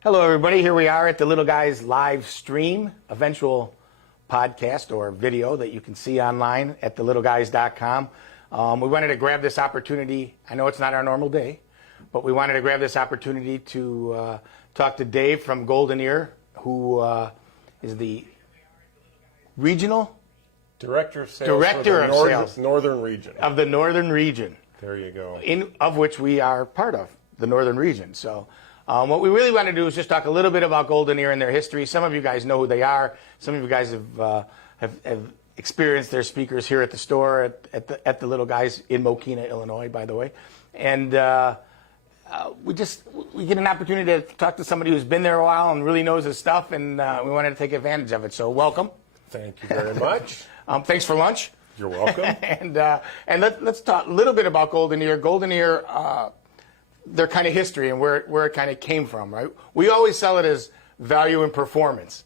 Hello, everybody. Here we are at the Little Guys live stream, eventual podcast or video that you can see online at thelittleguys.com. We wanted to grab this opportunity. I know it's not our normal day, but we wanted to grab this opportunity to talk to Dave from GoldenEar, who is the regional Director of Sales Director of Sales Northern Region. of the Northern Region. There you go. Of which we are part of, the Northern Region. So what we really want to do is just talk a little bit about GoldenEar and their history. Some of you guys know who they are. Some of you guys have experienced their speakers here at the store at the Little Guys in Mokina, Illinois, by the way. And we get an opportunity to talk to somebody who's been there a while and really knows his stuff, and we wanted to take advantage of it. So welcome. Thank you very much. Thanks for lunch. You're welcome. and let's talk a little bit about GoldenEar. GoldenEar, their kind of history and where it kind of came from, right? We always sell it as value and performance,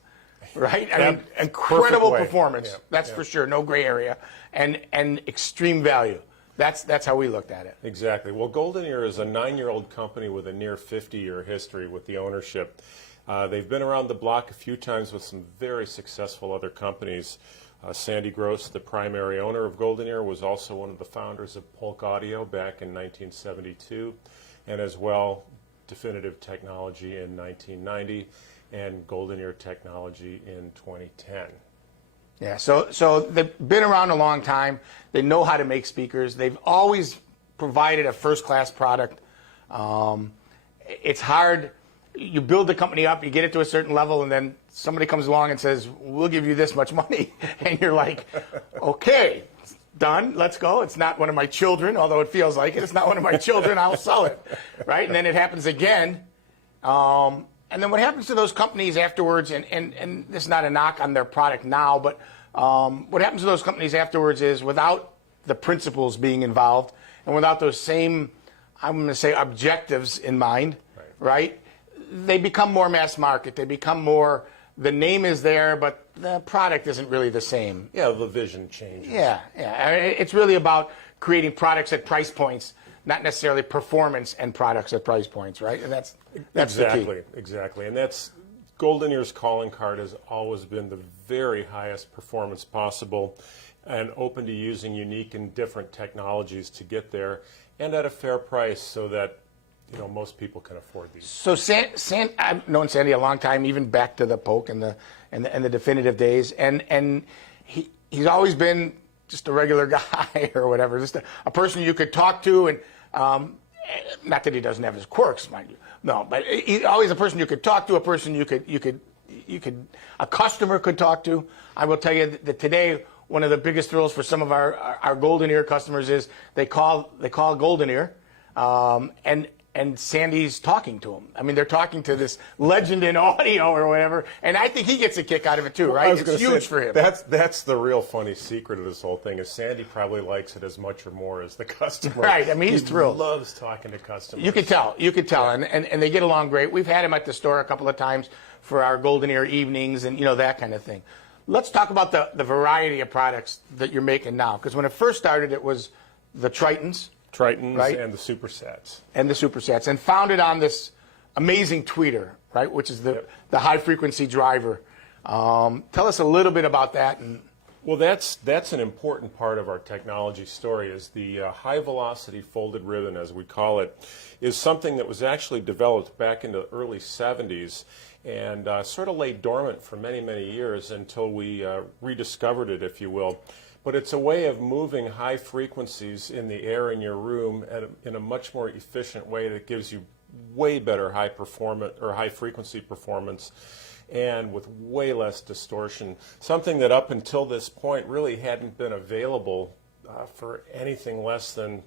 right? I mean, incredible performance, that's for sure, no gray area, and extreme value. That's how we looked at it. Exactly. Well, GoldenEar is a 9-year-old company with a near 50-year history with the ownership. They've been around the block a few times with some very successful other companies. Sandy Gross, the primary owner of GoldenEar, was also one of the founders of Polk Audio back in 1972. And as well, Definitive Technology in 1990 and GoldenEar Technology in 2010. Yeah, so they've been around a long time. They know how to make speakers. They've always provided a first-class product. It's hard. You build the company up, you get it to a certain level, and then somebody comes along and says, we'll give you this much money. And you're like, okay. Done, let's go. It's not one of my children, although it feels like it. It's not one of my children, I'll sell it, right? And then it happens again. And then what happens to those companies afterwards, and this is not a knock on their product now, but what happens to those companies afterwards is without the principles being involved and without those same, I'm going to say, objectives in mind, right? They become more mass market. They become more, the name is there, but the product isn't really the same. Yeah, the vision changes. Yeah. It's really about creating products at price points, not necessarily performance and products at price points, right? And that's exactly, the key. Exactly. And that's GoldenEar's calling card has always been the very highest performance possible and open to using unique and different technologies to get there and at a fair price so that most people can afford these. So I've known Sandy a long time, even back to the Polk and the Definitive days, and he's always been just a regular guy or whatever, just a person you could talk to, and not that he doesn't have his quirks, mind you, no, but he's always a person you could talk to, a person a customer could talk to. I will tell you that today, one of the biggest thrills for some of our GoldenEar customers is they call GoldenEar, and Sandy's talking to him. I mean, they're talking to this legend in audio or whatever, and I think he gets a kick out of it too, right? It's huge for him. That's the real funny secret of this whole thing is Sandy probably likes it as much or more as the customer. Right. I mean, he's thrilled. He loves talking to customers. You could tell. Yeah. And they get along great. We've had him at the store a couple of times for our GoldenEar evenings and that kind of thing. Let's talk about the variety of products that you're making now, because when it first started, it was the Tritons, right? And the Supersats. And founded on this amazing tweeter, right, which is the high-frequency driver. Tell us a little bit about that. Well, that's an important part of our technology story is the high-velocity folded ribbon, as we call it, is something that was actually developed back in the early 70s and sort of lay dormant for many, many years until we rediscovered it, if you will. But it's a way of moving high frequencies in the air in your room in a much more efficient way that gives you way better high frequency performance and with way less distortion. Something that up until this point really hadn't been available for anything less than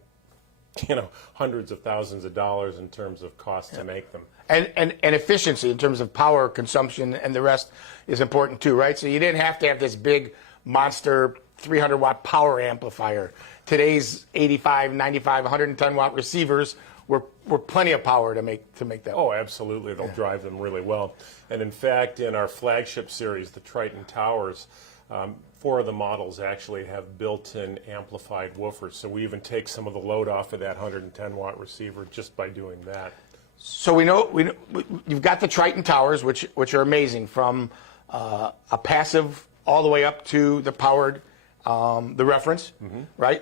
hundreds of thousands of dollars in terms of cost to make them. And efficiency in terms of power consumption and the rest is important too, right? So you didn't have to have this big monster 300-watt power amplifier. Today's 85, 95, 110-watt receivers were plenty of power to make that. Oh, absolutely. They'll drive them really well. And in fact, in our flagship series, the Triton Towers, 4 of the models actually have built-in amplified woofers. So we even take some of the load off of that 110-watt receiver just by doing that. So you've got the Triton towers, which are amazing, from a passive all the way up to the powered, the reference, right?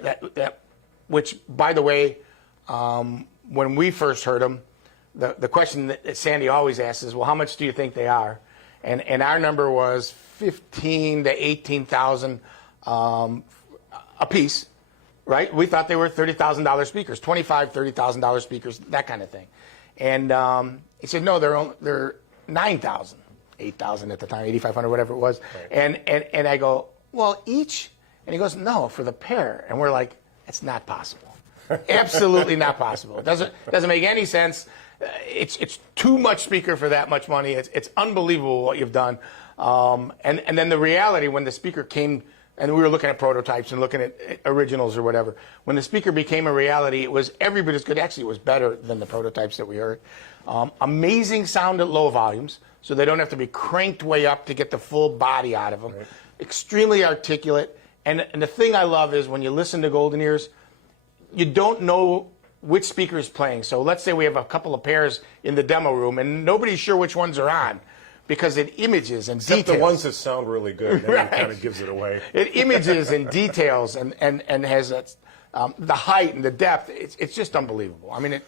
Which, by the way, when we first heard them, the question that Sandy always asks is, well, how much do you think they are? And our number was 15 to 18,000 a piece, right? We thought they were $30,000 speakers, $30,000 speakers, that kind of thing. And he said, no, they're 9,000, 8,000 at the time, 8,500, whatever it was. Right. And I go, well, each? And he goes, no, for the pair. And we're like, it's not possible. Absolutely not possible. It doesn't make any sense. It's too much speaker for that much money. It's unbelievable what you've done. And then the reality, when the speaker came, and we were looking at prototypes and looking at originals or whatever, when the speaker became a reality, it was every bit as good. Actually, it was better than the prototypes that we heard. Amazing sound at low volumes, so they don't have to be cranked way up to get the full body out of them. Right. Extremely articulate. And the thing I love is when you listen to GoldenEars, you don't know which speaker is playing. So let's say we have a couple of pairs in the demo room, and nobody's sure which ones are on, because it images and Except details. The ones that sound really good, then right. It kind of gives it away. It images and details and has the height and the depth. It's just unbelievable. I mean,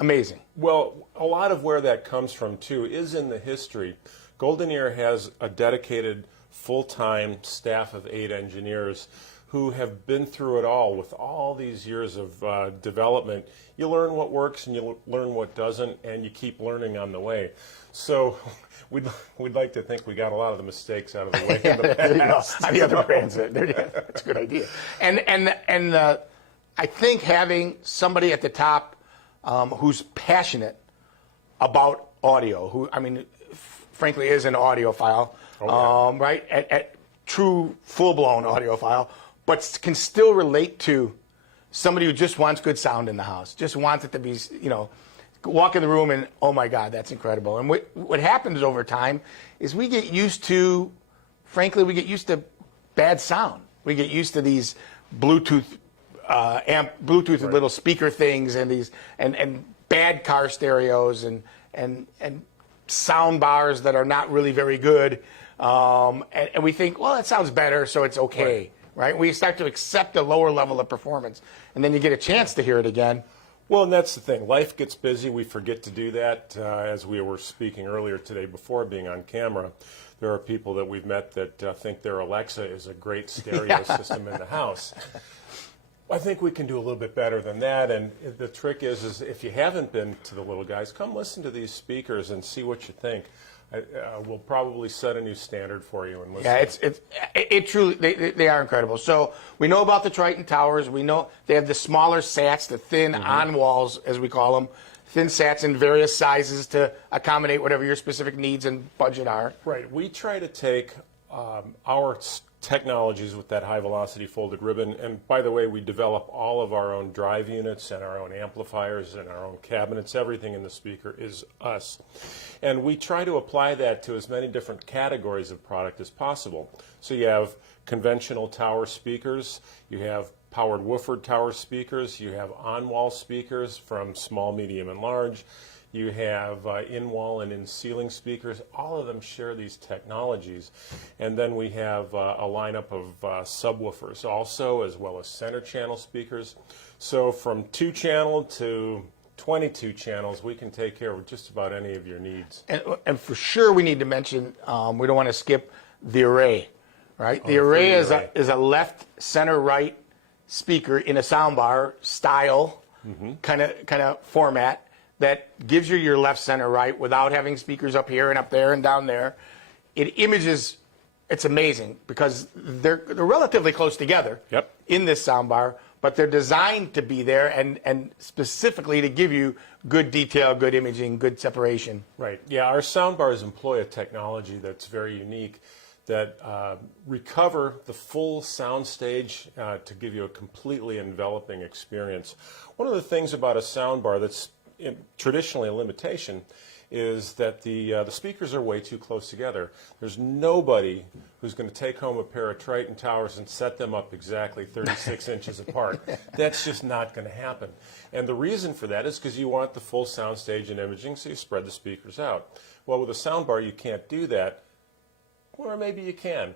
amazing. Well, a lot of where that comes from, too, is in the history. GoldenEar has a dedicated full-time staff of 8 engineers who have been through it all with all these years of development. You learn what works and you learn what doesn't, and you keep learning on the way. So we'd like to think we got a lot of the mistakes out of the way in the past. On the other brands, that's a good idea. And I think having somebody at the top who's passionate about audio, who, I mean, frankly is an audiophile, right? At true full-blown audiophile, but can still relate to somebody who just wants good sound in the house, just wants it to be, walk in the room and, oh my God, that's incredible. And what happens over time is we get used to, frankly, bad sound. We get used to these Bluetooth Bluetooth little speaker things and these and bad car stereos and sound bars that are not really very good. And we think, well, it sounds better, so it's okay. Right? We start to accept a lower level of performance, and then you get a chance to hear it again. Well, and that's the thing. Life gets busy. We forget to do that. As we were speaking earlier today before being on camera, there are people that we've met that think their Alexa is a great stereo system in the house. I think we can do a little bit better than that. And the trick is if you haven't been to the little guys, come listen to these speakers and see what you think. We'll probably set a new standard for you. And listen. Yeah, it truly, they are incredible. So we know about the Triton towers. We know they have the smaller SATs, the thin on-walls, as we call them, thin SATs in various sizes to accommodate whatever your specific needs and budget are. Right. We try to take our technologies with that high-velocity folded ribbon, and by the way, we develop all of our own drive units and our own amplifiers and our own cabinets. Everything in the speaker is us. And we try to apply that to as many different categories of product as possible. So you have conventional tower speakers, you have powered woofered tower speakers, you have on-wall speakers from small, medium, and large, you have in-wall and in-ceiling speakers. All of them share these technologies. And then we have a lineup of subwoofers also, as well as center channel speakers. So from 2-channel to 22 channels, we can take care of just about any of your needs. And for sure we need to mention, we don't want to skip the array, right? The array is a left, center, right speaker in a soundbar style kind of format that gives you your left, center, right without having speakers up here and up there and down there. It images, it's amazing because they're relatively close together in this soundbar, but they're designed to be there and specifically to give you good detail, good imaging, good separation. Right. Yeah, our soundbars employ a technology that's very unique that recover the full sound stage to give you a completely enveloping experience. One of the things about a soundbar that's traditionally a limitation, is that the speakers are way too close together. There's nobody who's going to take home a pair of Triton Towers and set them up exactly 36 inches apart. That's just not going to happen. And the reason for that is because you want the full soundstage and imaging, so you spread the speakers out. Well, with a soundbar, you can't do that, or maybe you can.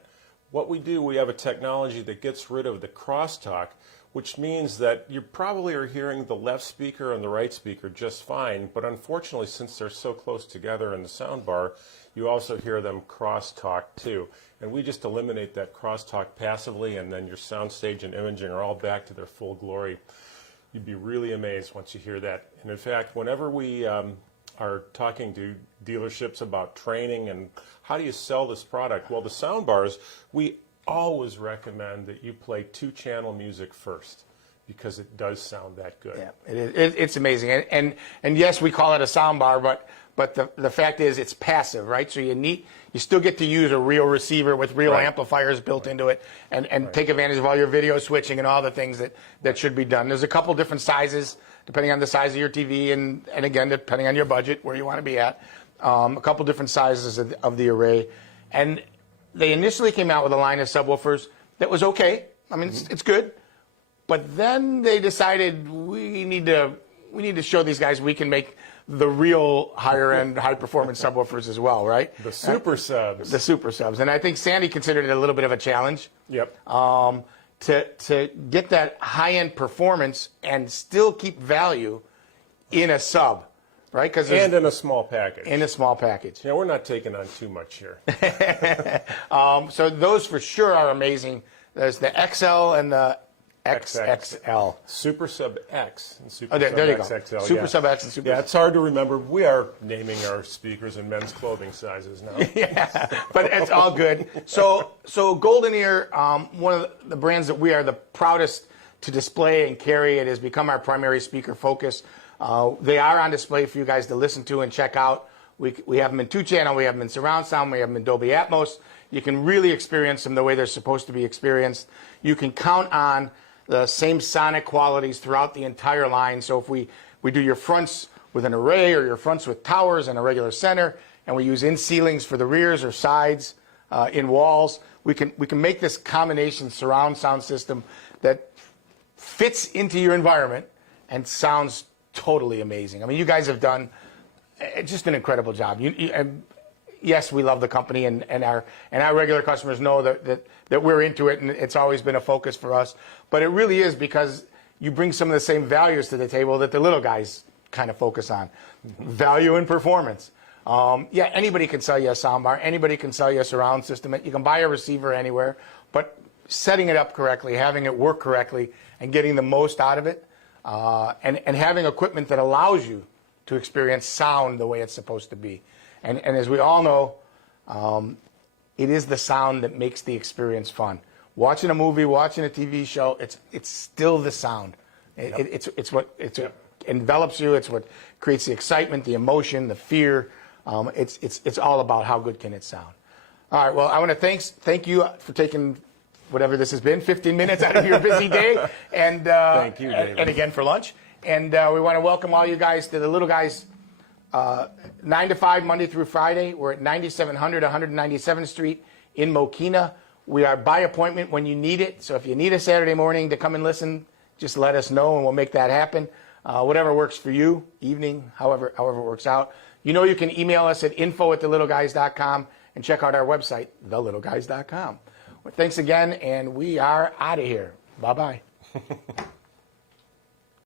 What we do, we have a technology that gets rid of the crosstalk, which means that you probably are hearing the left speaker and the right speaker just fine, but unfortunately, since they're so close together in the soundbar, you also hear them crosstalk too. And we just eliminate that crosstalk passively, and then your soundstage and imaging are all back to their full glory. You'd be really amazed once you hear that. And in fact, whenever we are talking to dealerships about training and how do you sell this product, well, the soundbars, we always recommend that you play 2-channel music first, because it does sound that good. Yeah, it's amazing. And yes, we call it a soundbar, but the fact is it's passive, right? So you still get to use a real receiver with real amplifiers built into it, and take advantage of all your video switching and all the things that should be done. There's a couple different sizes depending on the size of your TV, and again, depending on your budget, where you want to be at. A couple different sizes of the array. And they initially came out with a line of subwoofers that was okay. I mean, it's good. But then they decided we need to show these guys we can make the real higher-end, high-performance subwoofers as well, right? The super subs. The super subs. And I think Sandy considered it a little bit of a challenge. Yep. To get that high-end performance and still keep value in a sub, right? And in a small package. In a small package. Yeah, we're not taking on too much here. So those for sure are amazing. There's the XL and the XXL. Super Sub X and Super There you go. Sub XXL. Super Sub X and Super Yeah, it's hard to remember. We are naming our speakers in men's clothing sizes now. Yeah, but it's all good. So GoldenEar, one of the brands that we are the proudest to display and carry. It has become our primary speaker focus. They are on display for you guys to listen to and check out. We have them in 2-channel, we have them in surround sound, we have them in Dolby Atmos. You can really experience them the way they're supposed to be experienced. You can count on the same sonic qualities throughout the entire line. So if we do your fronts with an array, or your fronts with towers and a regular center, and we use in ceilings for the rears or sides, in walls, we can make this combination surround sound system that fits into your environment and sounds totally amazing. I mean, you guys have done just an incredible job. Yes, we love the company, and our regular customers know that we're into it, and it's always been a focus for us. But it really is because you bring some of the same values to the table that the little guys kind of focus on. Value and performance. Yeah, anybody can sell you a soundbar. Anybody can sell you a surround system. You can buy a receiver anywhere, but setting it up correctly, having it work correctly, and getting the most out of it, and having equipment that allows you to experience sound the way it's supposed to be. And as we all know, it is the sound that makes the experience fun. Watching a movie, watching a TV show, it's still the sound. It's what envelops you. It's what creates the excitement, the emotion, the fear. It's all about how good can it sound. All right. Well, I want to thank you for taking whatever this has been, 15 minutes out of your busy day, and thank you, David. And again for lunch. And we want to welcome all you guys to the Little Guys 9 to 5 Monday through Friday. We're at 9700 197th Street in Mokina. We are by appointment when you need it. So if you need a Saturday morning to come and listen, just let us know and we'll make that happen. Whatever works for you, evening, however it works out. You know you can email us at info@thelittleguys.com and check out our website, thelittleguys.com. Well, thanks again, and we are out of here. Bye-bye.